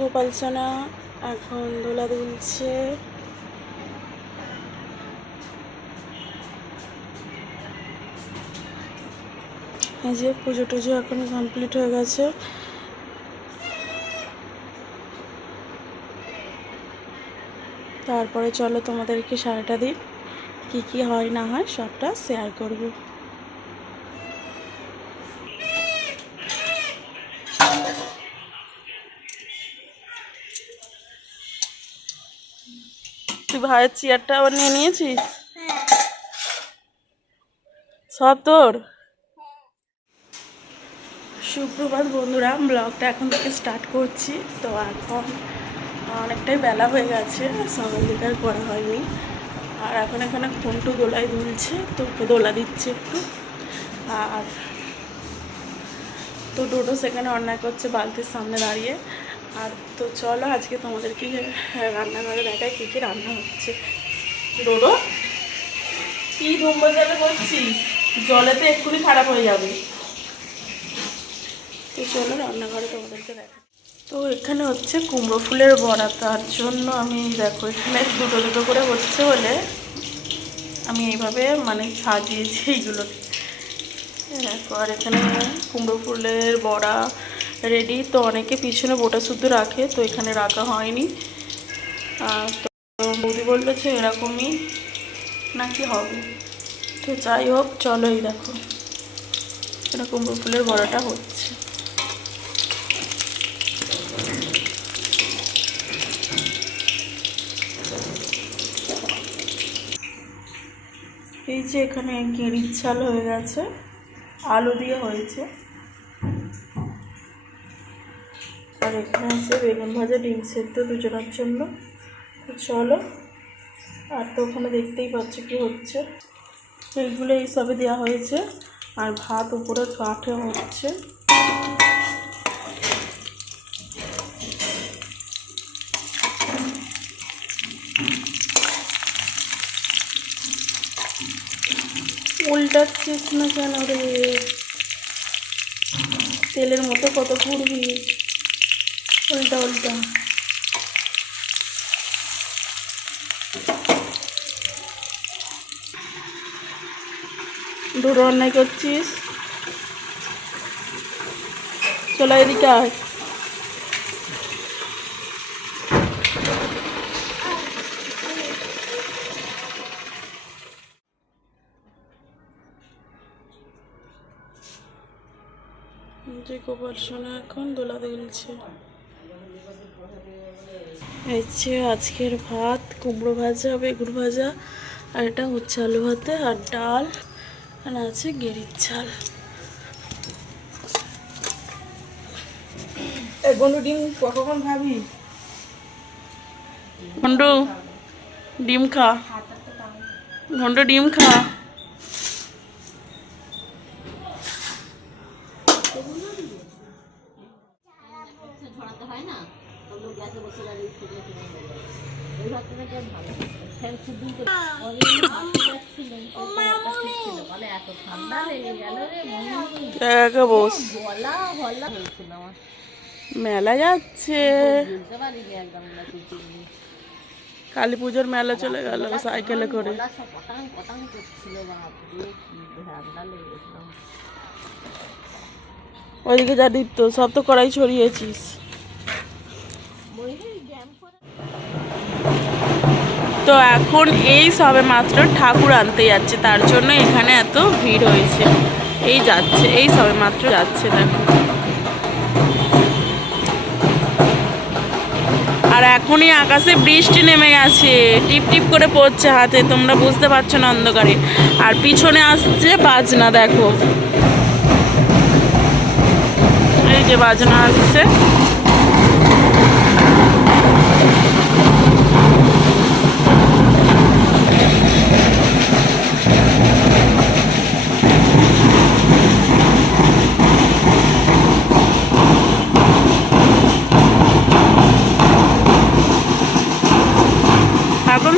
গোপাল সোনা এখন দোলা দুলছে। এই যে পুজো টুজো এখন কমপ্লিট হয়ে গেছে। তারপরে চলো তোমাদেরকে সারাটা দিন কী কী হয় না হয় সবটা শেয়ার করব। তুই ভাইয়ের চেয়ারটা আবার নিয়ে নিয়েছিস? সব তোর? সুপ্রভাত বন্ধুরা ব্লগটা এখন থেকে স্টার্ট করছি। তো এখন অনেকটাই বেলা হয়ে গেছে সকাল দিকে আর করা হয়নি। আর এখন এখানে ফোনটু দোলায় দুলছে তো ওকে দোলা দিচ্ছে একটু। আর তো ডোডো সেখানে অন্যায় করছে বালতির সামনে দাঁড়িয়ে। আর তো চলো আজকে তোমাদেরকে রান্নাঘরে দেখায় কী কী রান্না হচ্ছে। ডোডো? কী ধুম্ব জলে করছিস জলেতে এক্ষুনি খারাপ হয়ে যাবে। তো চলো রান্নাঘরে তোমাদেরকে দেখা তো এখানে হচ্ছে কুমড়ো ফুলের বড়া তার জন্য আমি দেখো এখানে দুটো দুটো করে হচ্ছে বলে আমি এইভাবে মানে সাজিয়েছি এইগুলো দেখো আর এখানে কুমড়ো ফুলের বড়া রেডি তো অনেকে পিছনে বোটা শুদ্ধ রাখে, তো এখানে রাখা হয়নি। তো বৌদি বলল যে এরকমই নাকি হবে। তো যাই হোক, চলো এই দেখো। এরকম ফুলের বড়াটা হচ্ছে। এই যে এখানে গেঁড়ির ছাল হয়ে গেছে, আলু দিয়ে হয়েছে। এখানে আছে বেগুন ভাজা, ডিম সেদ্ধ দুজনের জন্য চলো, আর তো ওখানে দেখতেই পাচ্ছ কি হচ্ছে। এইগুলো এই সবে দেওয়া হয়েছে, আর ভাত উপরে কাঠে হচ্ছে। উল্টাচ্ছিস না কেন রে? তেলের মতো কত ঘুরবি উল্টা উল্টা। দুটো অন্যায় করছিস? চলো এদিকে আয়। যে গোপাল সোনা এখন দোলা দুলছে এই যে আজকের ভাত কুমড়ো ভাজা বেগুন ভাজা আর এটা হচ্ছে আলু ভাতে আর ডাল আর আছে গেরির চাল গন্ডু ডিম কখন ঘন্টু ডিম খা। ঘন্টু ডিম খা ছড়াতে হয় না ওগুলো গ্যাসে বসে দাঁড়িয়ে শুকিয়ে শুকিয়ে যাবে ওই ভাতটা নাকি আর ভালো ফ্যান শুদ্ধ করে অনেক ভাত যাচ্ছিলেন ছিল বলে এত ঠান্ডা লেগে গেল রে মনে একা বস গলা হলা হয়েছিল আমার মেলা যাচ্ছে। কালী পুজোর মেলা চলে গেল সাইকেলে করে। ওইদিকে যা দিত সব তো কড়াই ছড়িয়েছিস। তো এখন এই সবে মাত্র ঠাকুর আনতে যাচ্ছে, তার জন্য এখানে এত ভিড় হয়েছে। এই যাচ্ছে, এই সবে মাত্র যাচ্ছে, দেখো। আর এখনই আকাশে বৃষ্টি নেমে গেছে, টিপ টিপ করে পড়ছে হাতে, তোমরা বুঝতে পারছ না অন্ধকারে। আর পিছনে আসছে বাজনা, দেখো। এই যে বাজনা আসছে।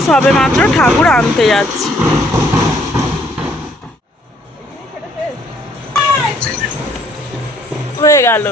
সবে মাত্র ঠাকুর আনতে যাচ্ছি। হয়ে গেল।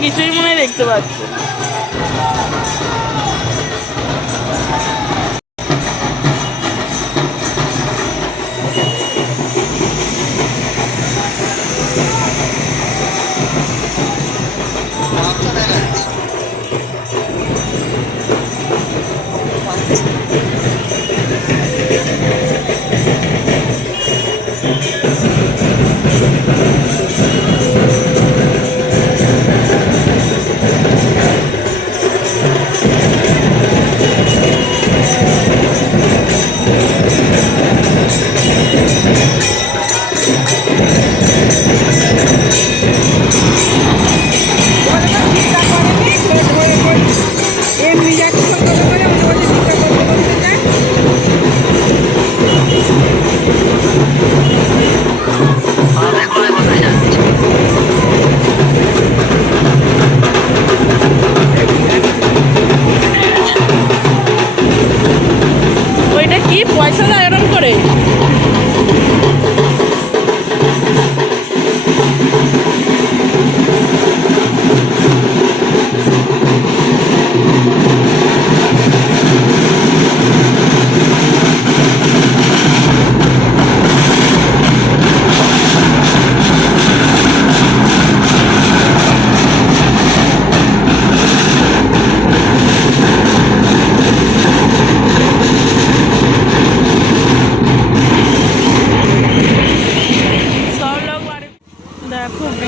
কিছুই মনে দেখতে পাচ্ছি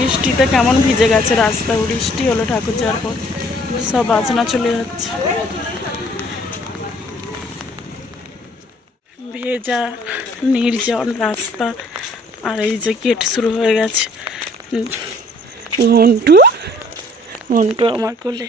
বৃষ্টিতে কেমন ভিজে গেছে, রাস্তা বৃষ্টি হলো ঠাকুর যাওয়ার পর। সব বাজনা চলে যাচ্ছে। ভেজা, নির্জন রাস্তা। আর এই যে গেট শুরু হয়ে গেছে। ঘন্টু ঘন্টু আমার কোলে।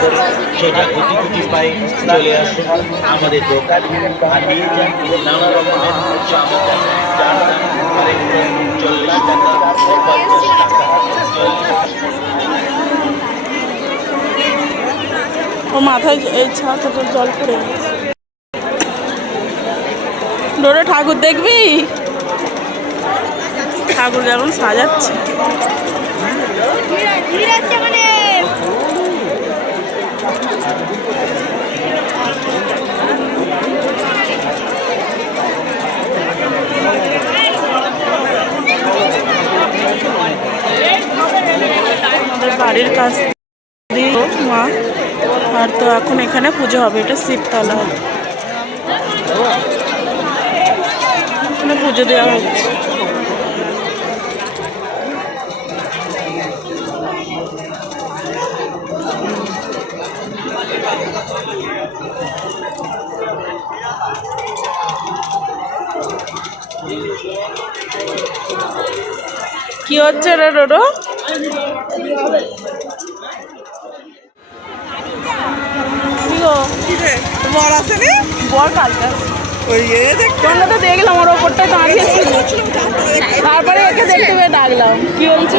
গুটি গুটি পায়ে চলে আসুন আমাদের দোকান। আর নিয়ে যান নানা রকমের চামচা যার দাম চল্লিশ টাকা ও পঞ্চাশ টাকা ও মাথায় এই ছাতাটা জল পড়ে গেছে। ডোরে ঠাকুর দেখবি? ঠাকুর যেমন সাজাচ্ছে আমাদের বাড়ির কাছ দিয়ে মা আর তো এখন পুজো হবে এটা শিবতলা। এখানে পুজো দেওয়া হচ্ছে। কি হচ্ছে রে ডোডো গো বর আসেনি বর কালকে ওই এ দেখ। তোমরা তো দেখলাম ওর দাঁড়িয়েছিল তারপরে ওকে দেখতে পেয়ে ডাকলাম। কি বলছে?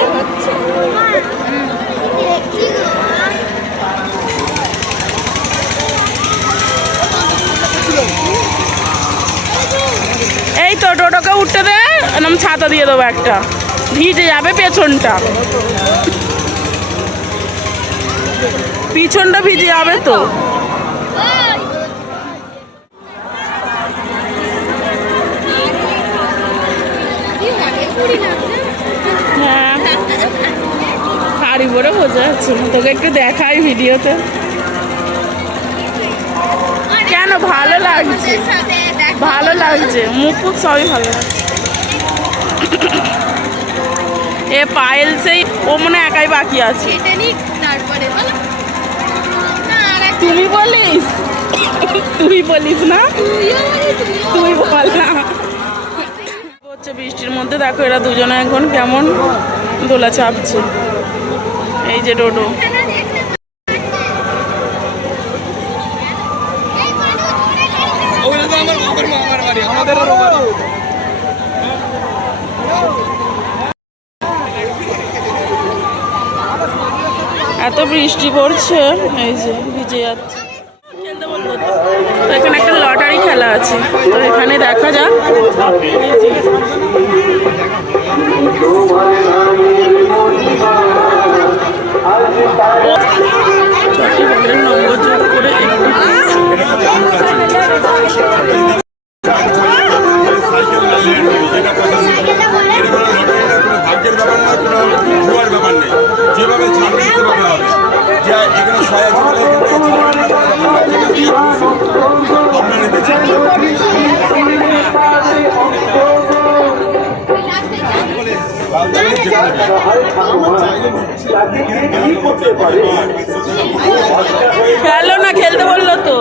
এই তো টোটোকে উঠতে দে এরকম ছাতা দিয়ে দেবো একটা। ভিজে যাবে পেছনটা। পিছনটা ভিজে যাবে তো। পরে বসে তোকে একটু দেখাই ভিডিওতে। কেন ভালো লাগছে? ভালো লাগছে। মুখ ফুক সবই ভালো লাগছে। এ পায়েল সেই ও মনে একাই বাকি আছে। তুমি বলিস? তুই বলিস না? তুই বল না। হচ্ছে বৃষ্টির মধ্যে দেখো এরা দুজনে এখন কেমন দোলা চাপছে। এই যে বাড়ি এত বৃষ্টি পড়ছে, এই যে ভিজে যাচ্ছে। এখানে একটা লটারি খেলা আছে, তো এখানে দেখা যাক। ছটি নম্বর যোগ খেলো না খেলতে বলল তো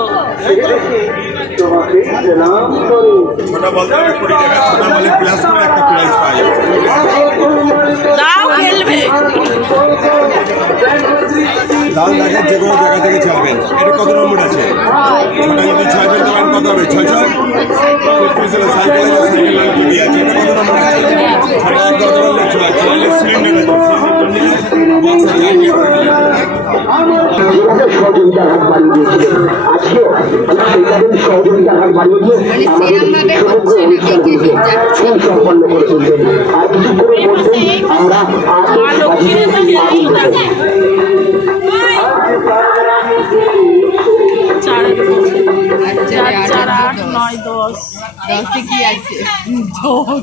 যে কোনো জায়গা থেকে ছাড়বেন এটা কত নম্বর আছে বের কত হবে ছয় ছয় সাইকেল সাইকেল আছে এটা কত নম্বর আছে ছোটা কত বললে যেভাবে সহযোগিতার হাত বাড়িয়ে দিয়েছিলেন আজকেও সেইভাবে সহযোগিতার হাত বাড়িয়ে দিয়ে আমাদের সমগ্র অনুষ্ঠানগুলিকে সুসম্পন্ন করে তুলবেন আর কিছু করে বলছেন আমরা মা লক্ষ্মীর তো খেলেই থাকে চার চার চার আট নয় দশ দশে কি আছে দশ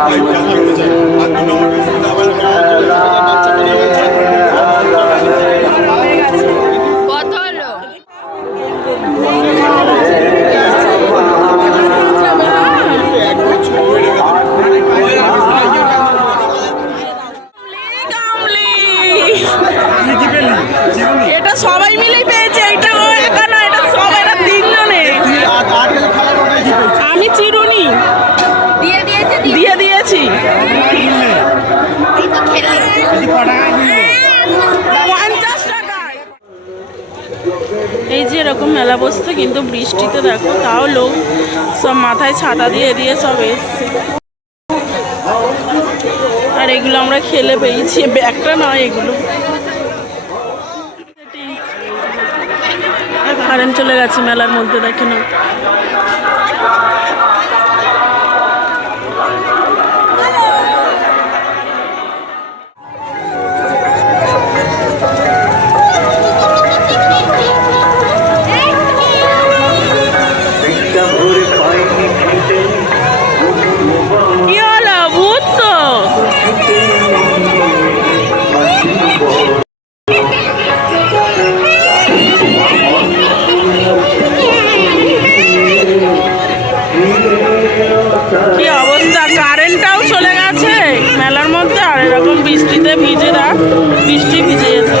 কত এই যে এরকম মেলা বসতো কিন্তু বৃষ্টিতে দেখো, তাও লোক সব মাথায় ছাতা দিয়ে দিয়ে সব এসছে। আর এগুলো আমরা খেলে পেয়েছি, ব্যাগটা নয় এগুলো। কারেন্ট চলে গেছে মেলার মধ্যে, দেখে না বৃষ্টি ভিজে যেতে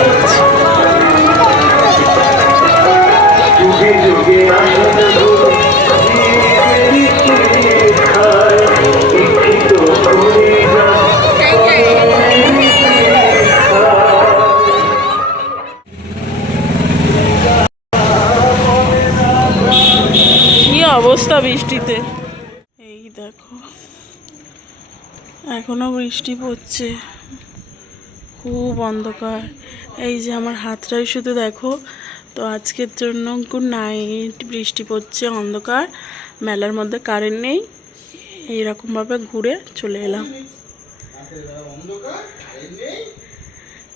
অবস্থা বৃষ্টিতে? এই দেখো এখনও বৃষ্টি পড়ছে। খুব অন্ধকার। এই যে আমার হাতটাই শুধু দেখো। তো আজকের জন্য গুড নাইট বৃষ্টি পড়ছে অন্ধকার মেলার মধ্যে কারেন্ট নেই। এইরকমভাবে ঘুরে চলে এলাম।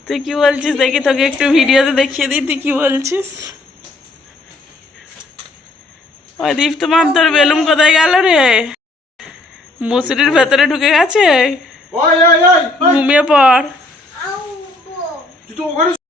তুই কি বলছিস? দেখি তোকে একটু ভিডিওতে দেখিয়ে দিই তুই কি বলছিস? ওই দীপ্ত মান তোর বেলুন কোথায় গেল রে? মুসুরির ভেতরে ঢুকে গেছে? ঘুমিয়ে পড়। તું ઓગણ